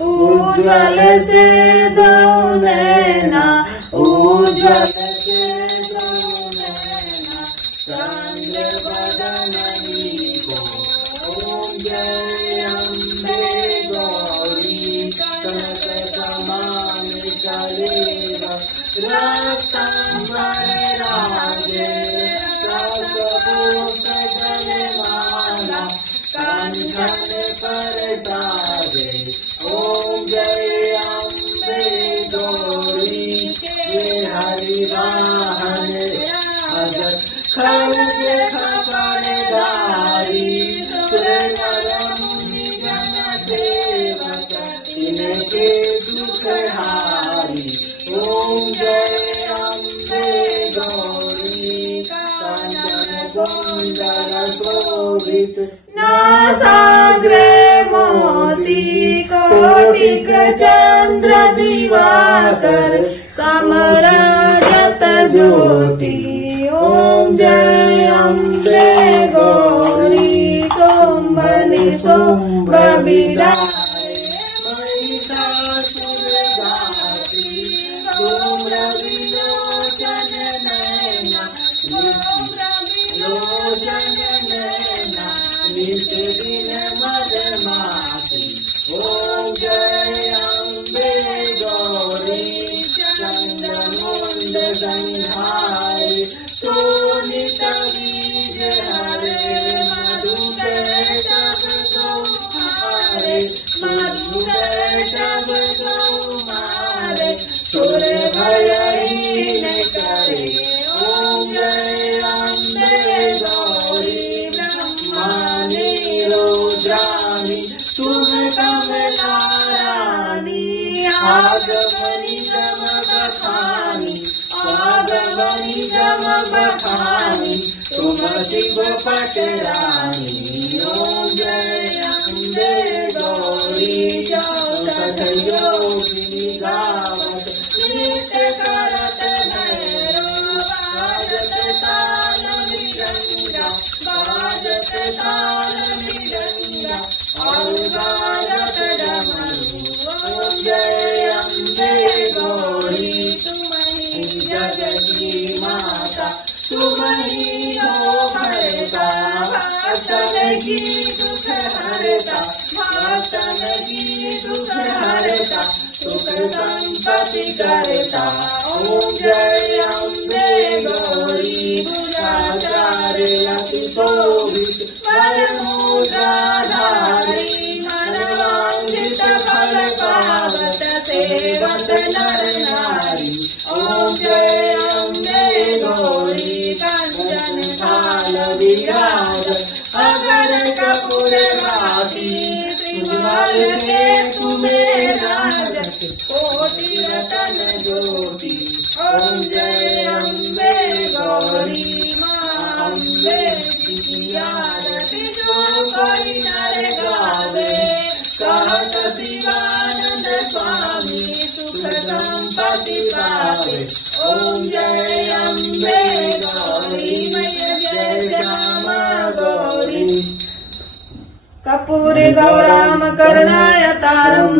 उज्ज्वल से दो नैना, उज्ज्वल से दो नैना, चंद्र बदननी को। ओम जय अम्बे गौरी, कनक समान शरीर, रक्तांबर राजे, रसपूत जयमाला, कंठन पर साजे। ओम जय अम्बे गौरी, ये हरि वाहन भजत खड़ग खपड़धारी, सुर नर मुनि जन सेवक, इनके दुख हारी। ओम जय अम्बे गौरी, कांचन कुंडल शोभित, नासाग्रे मोती, कोटिक चंद्र दिवाकर, समराजत ज्योति। ओम जय अम्बे गौरी, सोमबलि सोम बिराए, महिषासुर घाती, धूम्र विलोचन नैना, लोचन नैना, नित दिन मदमाती। ओम जय अम्बे गौरी, चंद्रमुंड संहारी, शोणित बीज हरे, मधुकैटभ गौमारे, मधुकैटभ गौमारे, सुर भयहीन करे। ओम जय अम्बे गौरी, ब्रह्माणि रुद्राणि, तुम कमला रानी, आगमनि गम बखानी, आगमनि गम बखानी, तुम शिव पटरानी। ओम जय अम्बे गौरी, चौसठ योगिनी गावत, नृत्य करत भैरव, बाजत ताल मृदंगा, बाजत ताल मृदंगा, और बाजत डमरू। ओम जय अम्बे गौरी, तुम ही जगत की माता, तुम ही हो भरता, भक्तन की दुख हरता, भक्तन की दुख हरता, सुख संपत्ति करता। ओम जय अम्बे गौरी, भुजाचार्य अति शोभित, वरमुद्राधारी, मनवांछित फल पावत, सेवत नर नारी। ओम जय अम्बे गौरी, कंचन थाल विराज, अगर कपूर भाती, श्रृंगार के तुम्हें राजत, कोटि रतन ज्योति। ओम जय अम्बे गौरी, मां अम्बे की आरती जो कोई नर गावे, कहत शिवानंद स्वामी, सुख संपत्ति पावे। ओम जय अम्बे गौरी, मैया जय श्यामा गौरी। कर्पूरे गौराम करुणावतारम।